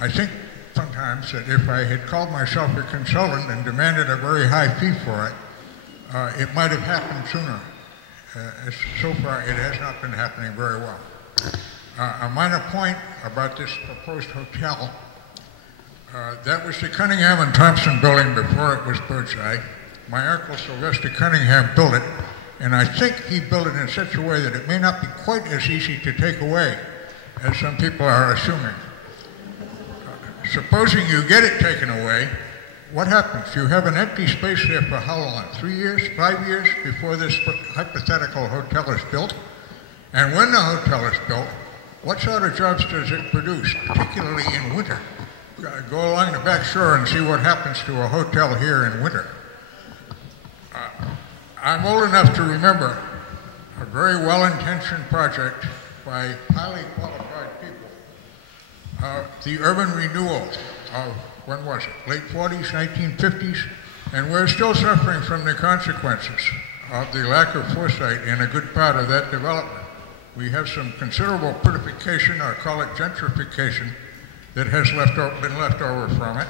I think sometimes that if I had called myself a consultant and demanded a very high fee for it, it might have happened sooner. So far, it has not been happening very well. A minor point about this proposed hotel, that was the Cunningham and Thompson building before it was Birdseye. My uncle Sylvester Cunningham built it, and I think he built it in such a way that it may not be quite as easy to take away as some people are assuming. Supposing you get it taken away, what happens? You have an empty space there for how long? 3 years, 5 years before this hypothetical hotel is built? And when the hotel is built, what sort of jobs does it produce, particularly in winter? Go along the back shore and see what happens to a hotel here in winter. I'm old enough to remember a very well-intentioned project by highly qualified people. The urban renewal of, when was it, late 40s, 1950s, and we're still suffering from the consequences of the lack of foresight in a good part of that development. We have some considerable purification, or call it gentrification, that has been left over from it,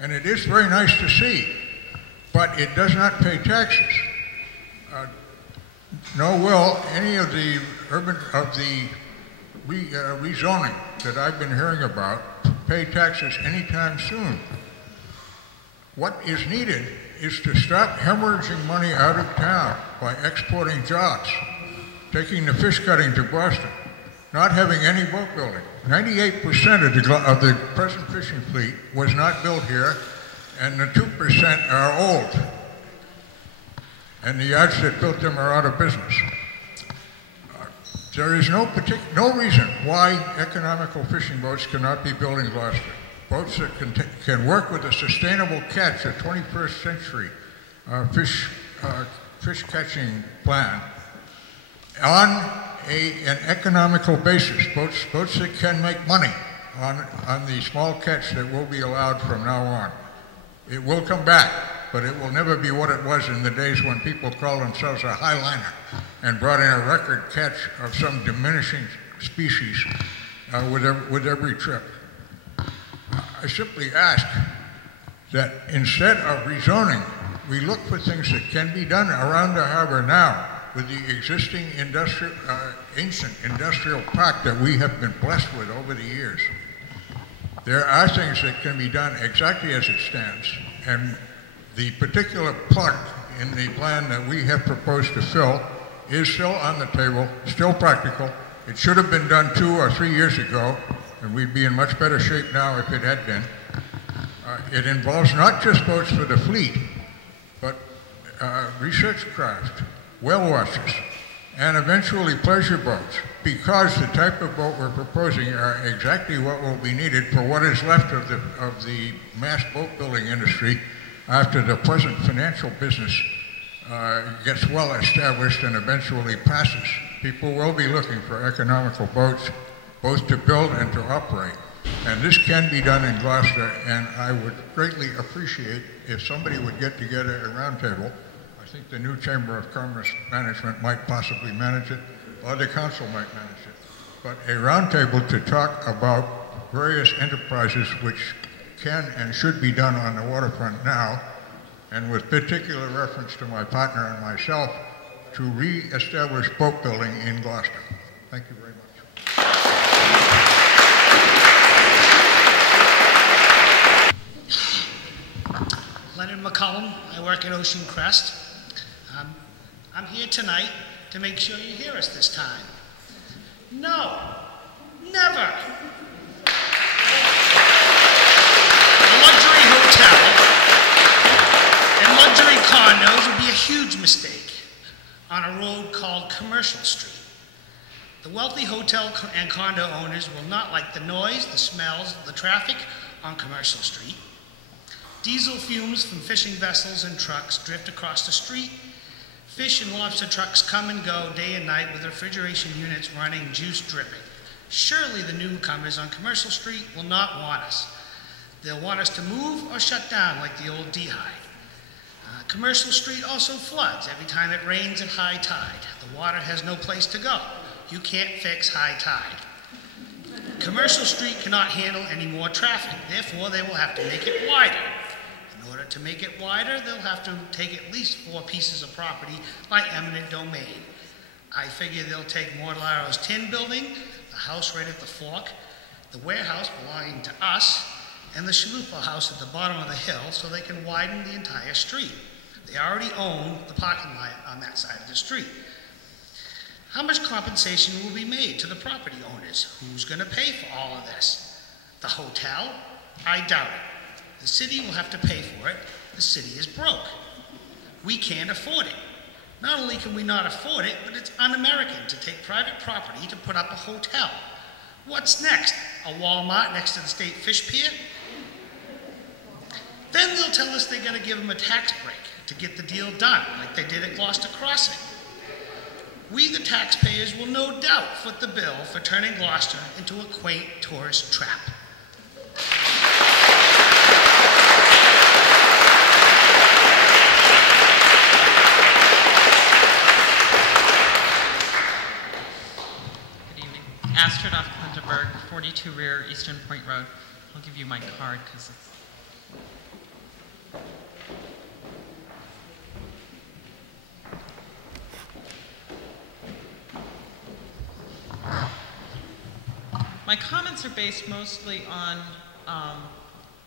and it is very nice to see, but it does not pay taxes. Nor will any of the rezoning that I've been hearing about pay taxes anytime soon. What is needed is to stop hemorrhaging money out of town by exporting jobs, taking the fish cutting to Boston, not having any boat building. 98% of the present fishing fleet was not built here, and the 2% are old. And the yards that built them are out of business. There is no reason why economical fishing boats cannot be built in Gloucester. Boats that can work with a sustainable catch, a 21st century fish catching plan on an economical basis. Boats that can make money on the small catch that will be allowed from now on. It will come back, but it will never be what it was in the days when people called themselves a highliner and brought in a record catch of some diminishing species with every trip. I simply ask that instead of rezoning, we look for things that can be done around the harbor now with the existing ancient industrial park that we have been blessed with over the years. There are things that can be done exactly as it stands, and the particular plug in the plan that we have proposed to fill is still on the table, still practical. It should have been done 2 or 3 years ago, and we'd be in much better shape now if it had been. It involves not just boats for the fleet, but research craft, whale watchers, and eventually pleasure boats, because the type of boat we're proposing are exactly what will be needed for what is left of the mass boat building industry after the present financial business gets well established and eventually passes. People will be looking for economical boats, both to build and to operate. And this can be done in Gloucester, and I would greatly appreciate if somebody would get together a roundtable. I think the new Chamber of Commerce management might possibly manage it, or the council might manage it. But a roundtable to talk about various enterprises which can and should be done on the waterfront now, and with particular reference to my partner and myself, to re-establish boat building in Gloucester. Thank you very much. Leonard McCullum, I work at Ocean Crest. I'm here tonight to make sure you hear us this time. No, never. A luxury hotel and luxury condos would be a huge mistake on a road called Commercial Street. The wealthy hotel and condo owners will not like the noise, the smells, the traffic on Commercial Street. Diesel fumes from fishing vessels and trucks drift across the street. Fish and lobster trucks come and go day and night with refrigeration units running, juice dripping. Surely the newcomers on Commercial Street will not want us. They'll want us to move or shut down like the old D-Hide. Commercial Street also floods every time it rains at high tide. The water has no place to go. You can't fix high tide. Commercial Street cannot handle any more traffic. Therefore, they will have to make it wider. In order to make it wider, they'll have to take at least 4 pieces of property by eminent domain. I figure they'll take Mortalaro's Tin Building, the house right at the fork, the warehouse belonging to us, and the Chalupa house at the bottom of the hill so they can widen the entire street. They already own the parking lot on that side of the street. How much compensation will be made to the property owners? Who's going to pay for all of this? The hotel? I doubt it. The city will have to pay for it. The city is broke. We can't afford it. Not only can we not afford it, but it's un-American to take private property to put up a hotel. What's next? A Walmart next to the state fish pier? Then they'll tell us they gotta give them a tax break to get the deal done, like they did at Gloucester Crossing. We, the taxpayers, will no doubt foot the bill for turning Gloucester into a quaint tourist trap. Astrid off Clinterberg, 42 Rear, Eastern Point Road. I'll give you my card because it's... My comments are based mostly on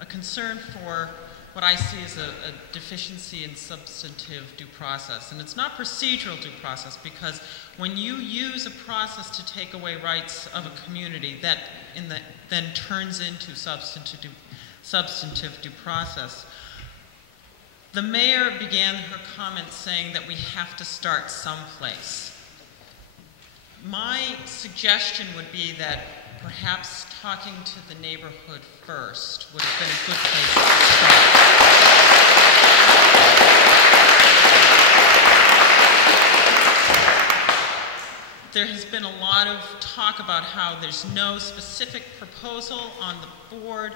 a concern for what I see as a deficiency in substantive due process. And it's not procedural due process, because when you use a process to take away rights of a community, that then turns into substantive due process. The mayor began her comments saying that we have to start someplace. My suggestion would be that perhaps talking to the neighborhood first would have been a good place to start. There has been a lot of talk about how there's no specific proposal on the board.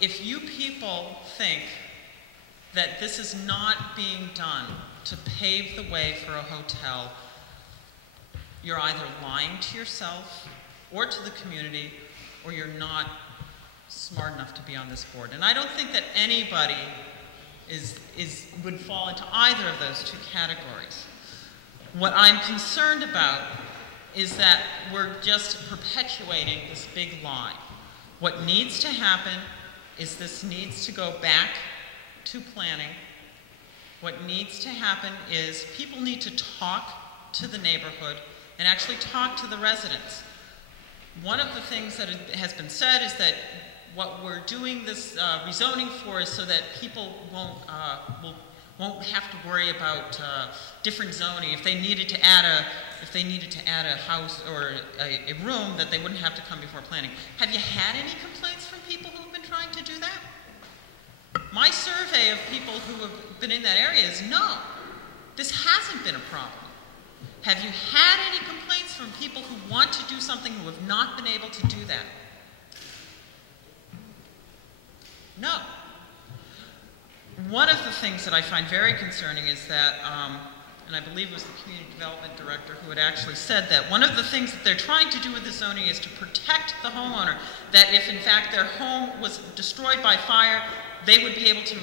If you people think that this is not being done to pave the way for a hotel, you're either lying to yourself or to the community, or you're not smart enough to be on this board. And I don't think that anybody would fall into either of those two categories. What I'm concerned about is that we're just perpetuating this big lie. What needs to happen is this needs to go back to planning. What needs to happen is people need to talk to the neighborhood and actually talk to the residents. One of the things that has been said is that what we're doing this rezoning for is so that people won't have to worry about different zoning. If they needed to add a house or a room, that they wouldn't have to come before planning. Have you had any complaints from people who have been trying to do that? My survey of people who have been in that area is no. This hasn't been a problem. Have you had any complaints from people who want to do something who have not been able to do that? No. One of the things that I find very concerning is that, and I believe it was the community development director who had actually said that one of the things that they're trying to do with this zoning is to protect the homeowner, that if in fact their home was destroyed by fire, they would be able to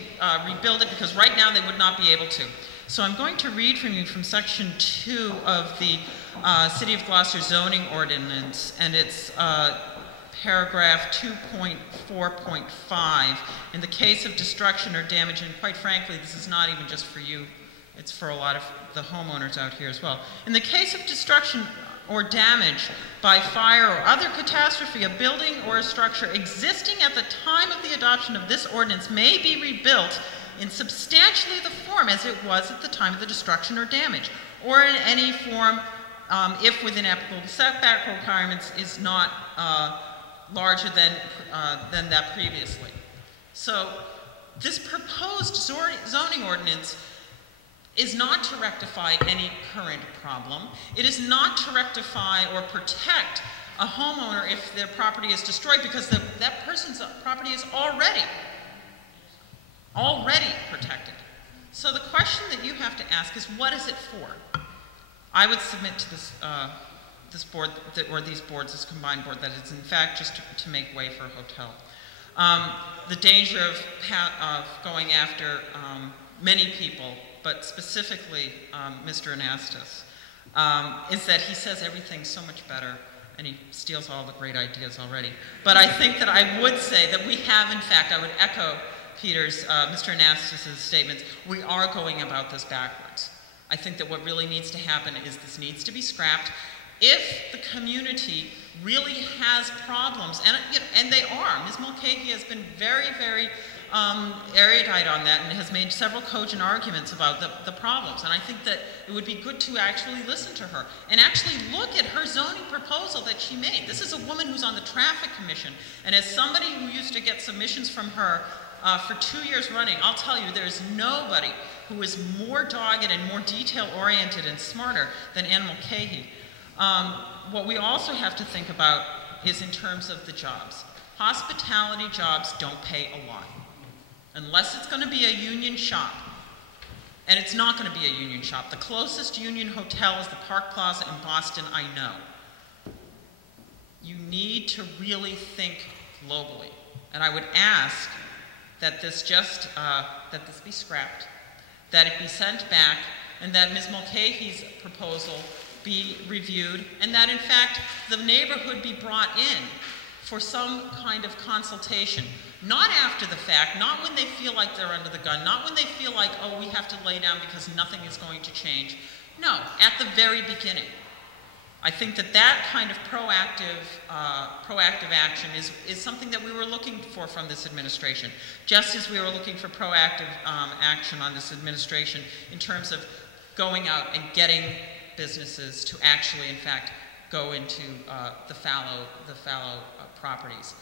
rebuild it, because right now they would not be able to. So I'm going to read from you from section 2 of the City of Gloucester zoning ordinance, and it's paragraph 2.4.5. In the case of destruction or damage, and quite frankly, this is not even just for you, it's for a lot of the homeowners out here as well. In the case of destruction or damage by fire or other catastrophe, a building or a structure existing at the time of the adoption of this ordinance may be rebuilt in substantially the form as it was at the time of the destruction or damage, or in any form if within applicable setback requirements is not larger than that previously. So this proposed zoning ordinance is not to rectify any current problem. It is not to rectify or protect a homeowner if their property is destroyed, because that person's property is already protected. So the question that you have to ask is, what is it for? I would submit to this board, or these boards, this combined board, that it's in fact just to make way for a hotel. The danger of going after many people, but specifically Mr. Anastas, is that he says everything's so much better and he steals all the great ideas already. But I think that I would say that we have, in fact, I would echo Peter's, Mr. Anastas' statements, we are going about this backwards. I think that what really needs to happen is this needs to be scrapped. If the community really has problems, and they are, Ms. Mulcahy has been very, very erudite on that and has made several cogent arguments about the problems. And I think that it would be good to actually listen to her and actually look at her zoning proposal that she made. This is a woman who's on the Traffic Commission, and as somebody who used to get submissions from her for 2 years running, I'll tell you, there's nobody who is more dogged and more detail-oriented and smarter than Ann Mulcahy. What we also have to think about is in terms of the jobs. Hospitality jobs don't pay a lot, unless it's going to be a union shop. And it's not going to be a union shop. The closest union hotel is the Park Plaza in Boston, I know. You need to really think globally. And I would ask that this be scrapped, that it be sent back, and that Ms. Mulcahy's proposal be reviewed, and that in fact the neighborhood be brought in for some kind of consultation. Not after the fact, not when they feel like they're under the gun, not when they feel like, oh, we have to lay down because nothing is going to change. No, at the very beginning. I think that that kind of proactive action is something that we were looking for from this administration, just as we were looking for proactive action on this administration in terms of going out and getting businesses to actually, in fact, go into the fallow properties.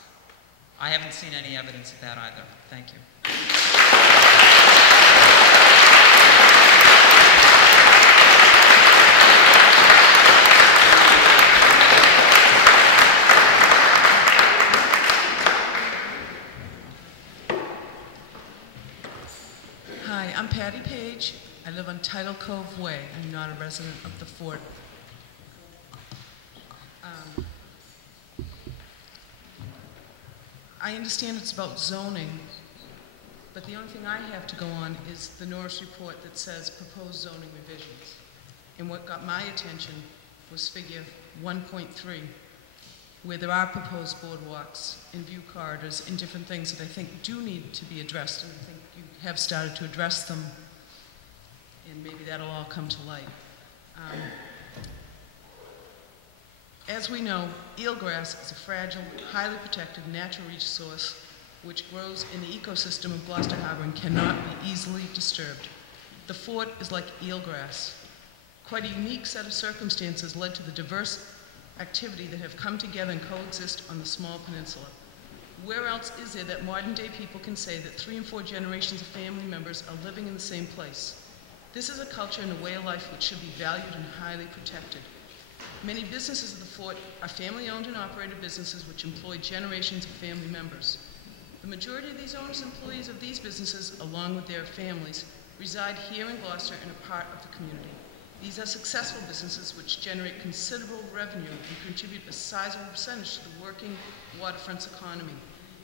I haven't seen any evidence of that either. Thank you. Hi, I'm Patty Page. I live on Tidal Cove Way. I'm not a resident of the fort. I understand it's about zoning, but the only thing I have to go on is the Norris report that says proposed zoning revisions. And what got my attention was figure 1.3, where there are proposed boardwalks and view corridors and different things that I think do need to be addressed, and I think you have started to address them, and maybe that'll all come to light. As we know, eelgrass is a fragile, highly protected natural resource which grows in the ecosystem of Gloucester Harbor and cannot be easily disturbed. The fort is like eelgrass. Quite a unique set of circumstances led to the diverse activity that have come together and coexist on the small peninsula. Where else is it that modern day people can say that 3 and 4 generations of family members are living in the same place? This is a culture and a way of life which should be valued and highly protected. Many businesses of the fort are family-owned and operated businesses which employ generations of family members. The majority of these owners and employees of these businesses, along with their families, reside here in Gloucester and are part of the community. These are successful businesses which generate considerable revenue and contribute a sizable percentage to the working waterfront's economy.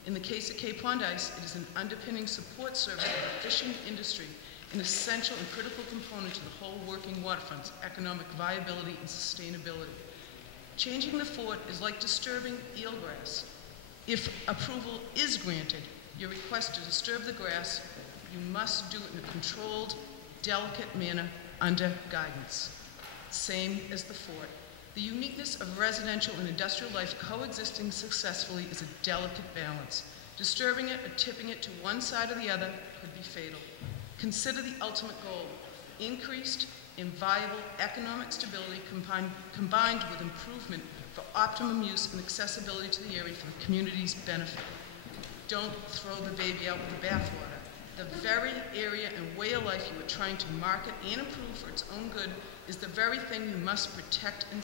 In the case of Cape Pond Ice, it is an underpinning support service of the fishing industry, an essential and critical component to the whole working waterfront's economic viability and sustainability. Changing the fort is like disturbing eelgrass. If approval is granted, your request to disturb the grass, you must do it in a controlled, delicate manner under guidance. Same as the fort. The uniqueness of residential and industrial life coexisting successfully is a delicate balance. Disturbing it or tipping it to one side or the other could be fatal. Consider the ultimate goal, increased and viable economic stability combined with improvement for optimum use and accessibility to the area for the community's benefit. Don't throw the baby out with the bathwater. The very area and way of life you are trying to market and improve for its own good is the very thing you must protect and